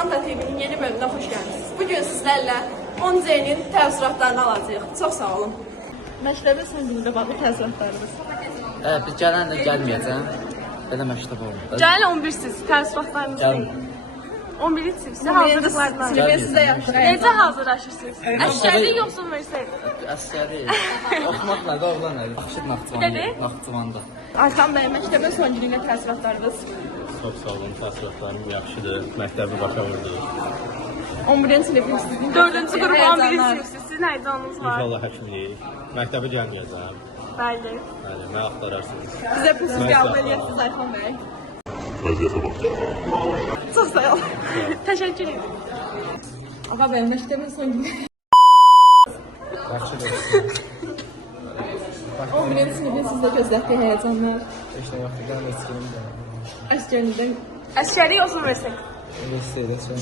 Fanta TV'nin yeni bölümünə xoş gəldiniz. Bugün sizlərlə 10C-nin təəssüratlarını alacağıq. Çox sağ olun. Məktəbin son günündə bağlı təəssüratlarınız. Biz gələn də gəlməyəcəm. Belə məktəb olur. Gəlin 11-siz, təəssüratlarınız deyil. 11-i sizə hazırlıqlardan. Sizə yaxşı. Necə hazırlaşırsınız? Əşkəri yoxsun versək? Əskəri. Oxumaqla da oğlan əli. Yaxşı Naxçıvanda. Ayxan bəy, məktəbin son günündə təəssüratlarınız. Çox sağ olun, təəssüratlarım yaxşıdır. Məktəbi başa vurdu. 11-ci sinifsiniz. 4-cü qrup 11-ci sinifsiniz. Sizin həyecanınız var. İnşallah həkimlik. Məktəbi gəlməyəcəm. Bəli. Bəli, mənə axtararsınız. Sizə pulsuz qəbul edirsiniz Ayxan bəy. Vəziyyətə bax. Çox sağ olun. Təşəkkür ederim. Ağa bəy, məktəbin son günü. Yaxşıdır. 11-ci sinifin sizdə gözlətdiyi həyəcanlar. Heç nə yoxdur, gələn eskiyim də. Əskərinizdən Əşkəri yoxsun versək? Universitetdə sonra.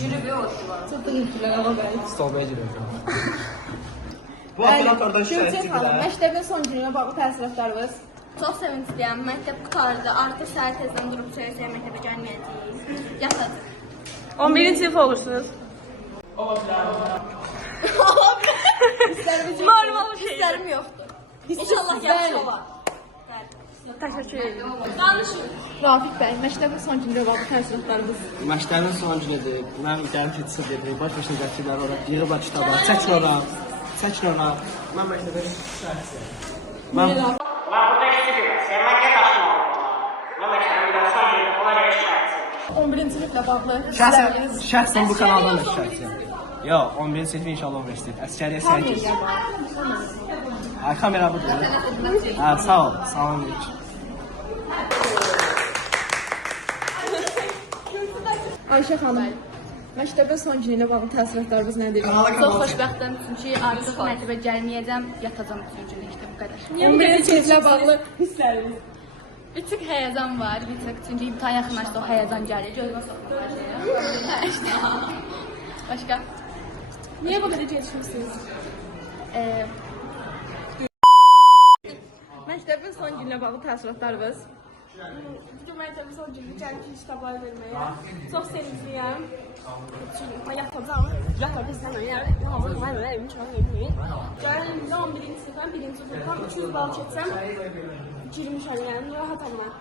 çox da ilgilər Ağa bəy. Stolbaya girəcəm. Bu operatorda şikayət edirlər. Məktəbin son gününə bağlı təəssüratlarınız. Çox sevincliyəm. Məktəb qutardı. Artıq səhər tezdən durub çörəyə məktəbə gəlməyəcəyik. Yatacaq. 11-ci sinif olursunuz. Normal bir şey. Hisslərim yoxdur. İnşallah yaxşı olar. Təşəkkür ederim. Rafiq bəy, məktəbin son gününə bağlı təəssüratlarınız. Məktəbin son günüdür. Mən gəlib keçsə dedim, baş-başa gətirlər ora, yığıblar kitaba, çəkin ora, çəkin ora. Mən məktəbə şikayətçiyəm. Ben burada işçiyim. Sen niye taşımadın? Ben mesela bir daha son günü ona göre şikayetçiyim. 11-ci siniflə bağlı hissləriniz. Şəxsən bu kanaldan da şikayətçiyəm. Yox, 11-ci sinif inşallah universitet. Əskəriyə sən keç. Ay, kamera budur. Hə, sağ ol, salam verir. Ayşə xanım, məktəbin son gününə bağlı təəssüratlarınız nədir? Çox xoşbəxtəm çünki artıq məktəbə gəlməyəcəm. Yatacağam bütün gün işte bu qədər. 11-ci siniflə bağlı hissləriniz. Bir tık həyəcan var, bir tık çünki imtahan yaxınlaşdı, o həyəcan gəlir. Gözümə soxulur hər şeyə. Başqa? Niyə bu qədər gecikmişsiniz? Məktəbin son gününə bağlı təəssüratlarınız. Bugün məktəbin son günü gəlib ki, kitablar verməyə. Çox sevincliyəm. Çünki yatacağım. Yatacağım. Gəlin 11-ci sinifdən 1-ci qrupdan 200 bal keçsəm, girmişəm yəni, rahatam mən.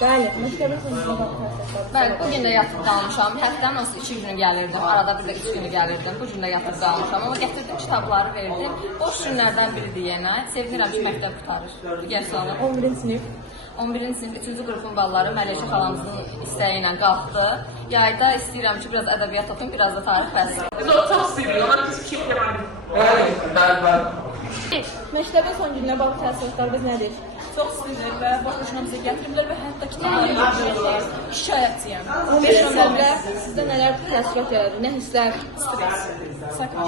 Bəli, məktəbin son gününə bağlı təəssüratlarınız. Bəli, bu gün də yatıb qalmışam. Həftənin olsa 2 günü gəlirdim, arada bir də 3 günü gəlirdim. Bu gün də yatıb qalmışam. Amma gətirdim kitabları verdim. Boş günlərdən biridir yenə. Sevinirəm ki, məktəb qutarır. Digər suallar. 11-ci sinif. 11-ci sinif 3-cü qrupun balları Məleşə xalamızın istəyi ilə qalxdı. Yayda istəyirəm ki, biraz ədəbiyyat oxuyum, biraz da tarix bəs. Məktəbin son gününə bağlı təəssüratlarınız nədir? Çox istəyirlər və başına bizə gətiriblər və hətta kitabları götürürlər. Şikayətçiyəm. 5 nömrədə sizdə nələr təəssürat yaradır? Nə hisslər? Stres. Sakın.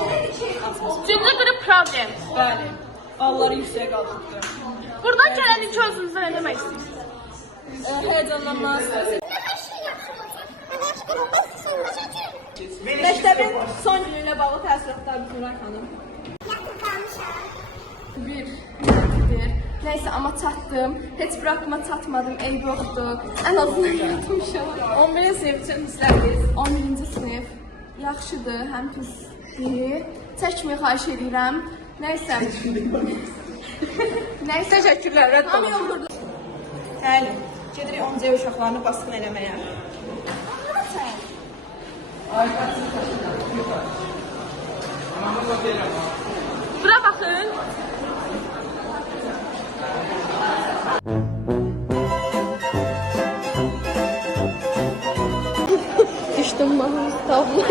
Cümlə qrup problem. Bəli. Balları yüksək qalxıbdır. Buradan gələn ilk özünüzə nə demək istəyirsiniz? Həyəcanlanma, Məktəbin son gününə bağlı təəssüratlarınız Nuray xanım. Bir. Nəysə, amma çatdım. Heç bir aklıma çatmadım, eyb yoxdur. Ən azından yatmışam. 11-ci sinif üçün hissləriniz. 11-ci sinif yaxşıdır, həm pisdir. Çəkməyə xahiş edirəm. Nəysə. Nəysə, təşəkkürlər, rədd olun. Bəli, gedirik 10C uşaqlarını basqın eləməyə. Bura baxın. Düşdüm mahmuz tablo.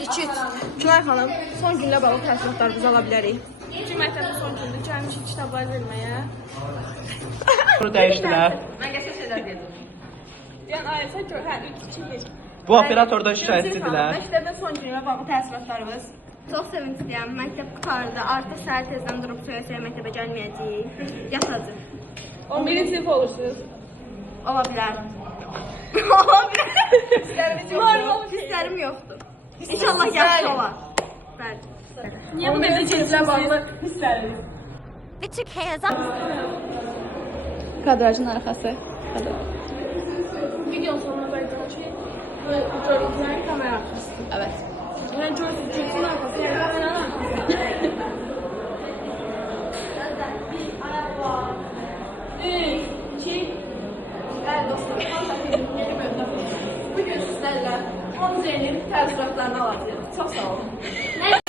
İki. Günay xanım, son günlə bağlı təəssüratlarınızı ala bilərik. Bugün məktəbin son günü gəlmişik kitablar verməyə. Bunu dəyişdilər. Mən qəşəng şeylər dedim. Yəni ayəsə gör, hə 3-2-1. Bu operatorda şikayət edirlər. Məktəbin son günlə bağlı təəssüratlarınız. Çox sevincliyəm. Məktəb qutardı. Artıq səhər tezdən durub çörəyə məktəbə gəlməyəcəyik. Yatacaq. 11-ci sinif olursunuz. Ola bilər. Hisslərimiz yoxdur. Hisslərim yoxdur. İnşallah yaxşı olar. Bəli. Niyə bu qədər keçirlə bağlı hissləriniz? Kadrajın arxası. Videonun sonuna qayıtdan ki, görüntülərin kamera arkası. Evet. Yəni görsünüz, keçin arkası, yəni kameranın arkası. 3, 2, Bəli dostlar, yeni bölümdə bu gün sizlərlə 10 üzərinin təəssüratlarını alacağıq. Çox sağ olun.